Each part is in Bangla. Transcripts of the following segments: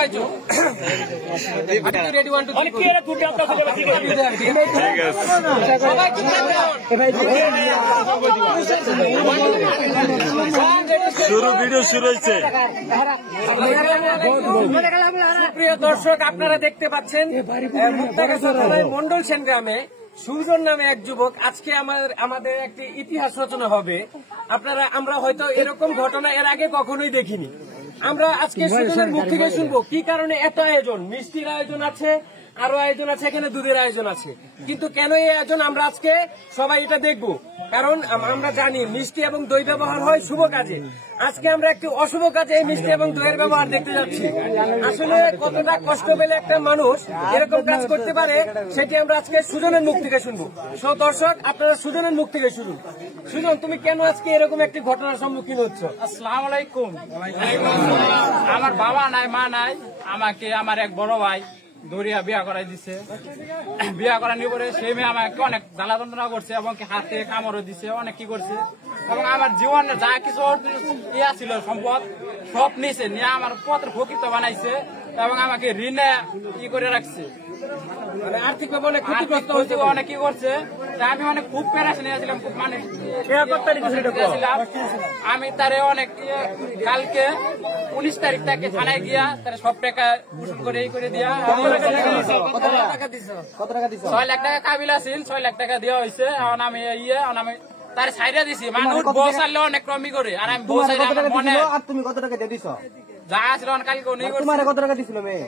সবাই চুপ। রেডি 1 2 3 শুরু ভিডিও শুরু হয়েছে। প্রিয় দর্শক, আপনারা দেখতে পাচ্ছেন মন্ডল সেন গ্রামে সুজন নামে এক যুবক। আজকে আমাদের একটি ইতিহাস রচনা হবে। আমরা হয়তো এরকম ঘটনা এর আগে কখনোই দেখিনি। আমরা আজকে সুজনের মুখ থেকে শুনবো কি কারণে এত আয়োজন। মিষ্টির আয়োজন আছে, আরো আয়োজন আছে, এখানে দুধের আয়োজন আছে, কিন্তু কেন এই আয়োজন আমরা আজকে সবাই এটা দেখবো। কারণ আমরা জানি মিষ্টি এবং দই ব্যবহার হয় শুভ কাজে। আজকে আমরা একটি অশুভ কাজে এই মিষ্টি এবং দইয়ের ব্যবহার দেখতে যাচ্ছি। আসলে কতটা কষ্ট পেলে একটা মানুষ এরকম কাজ করতে পারে সেটি আমরা আজকে সুজনের মুখ থেকে শুনবো। সব দর্শক, আপনারা সুজনের মুখ থেকে শুনুন। সুজন, তুমি কেন আজকে এরকম একটি ঘটনার সম্মুখীন হচ্ছ? আসসালামু আলাইকুম। আমার বাবা নাই, মা নাই, আমাকে আমার এক বড় ভাই দরিয়া বিয়া করাই দিছে। বিয়া করানোর পরে সেই মেয়ে আমাকে অনেক জ্বালা যন্ত্রণা করছে এবং হাতে কামড়ও দিছে, অনেক কি করছে। এবং আমার জীবনে যা কিছু ইয়া ছিল সম্পদ সব নিছে, নিয়ে আমার পত্র ফকির বানাইছে এবং আমাকে ঋণে ই করে রাখছে। আর্থিক অনেক কি করছে, আমি অনেক খুব প্যারাশানি ছিলাম, খুব মানে আমি তারে অনেক কালকে 19 তারিখ তাকে থানায় গিয়া তার সব টাকা উসুল করে এই করে দিয়া 6 লাখ টাকা কাবিল আছে, 6 লাখ টাকা দেওয়া হয়েছে। এখন আমি আমি তার সাইডে দিছি। মানুষ বউ চাইলে অনেক কমই করে, আর আমি বউ চাইলে আমার মনে। আর তুমি কত টাকা দিয়ে দিছ? যা আসলে কালকে তোমার কত টাকা দিছিল মেয়ে?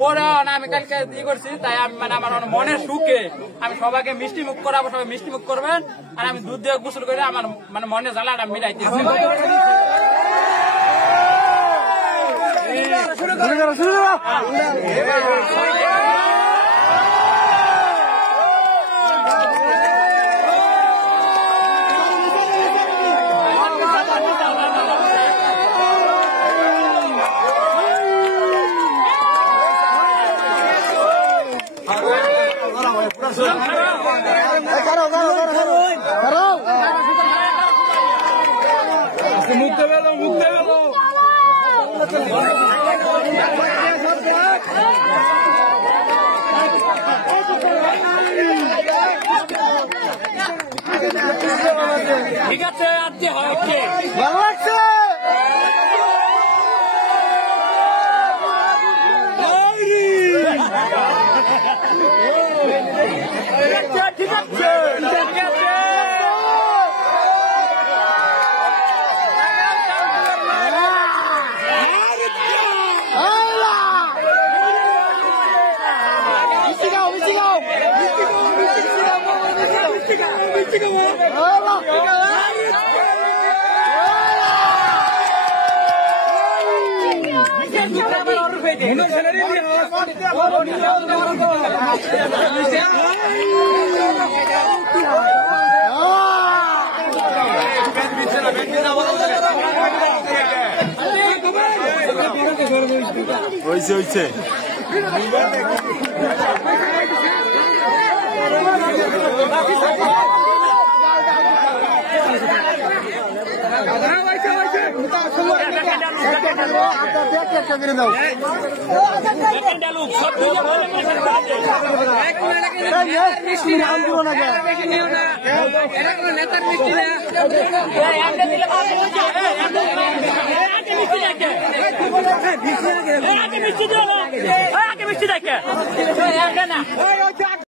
পরে আমি কালকে ই করছি, তাই আমি মানে আমার মনের সুখে আমি সবাইকে মিষ্টি মুখ করাবো, সবাই মিষ্টি মুখ করবেন, আর আমি দুধ দিয়ে গোসল করে আমার মানে মনের জ্বালাটা মিটাইতেছি। মুক্তে গেল ঠিক আছে, আজকে হয় ভালো লাগছে। ঠিক আছে। হয়েছে মিষ্টি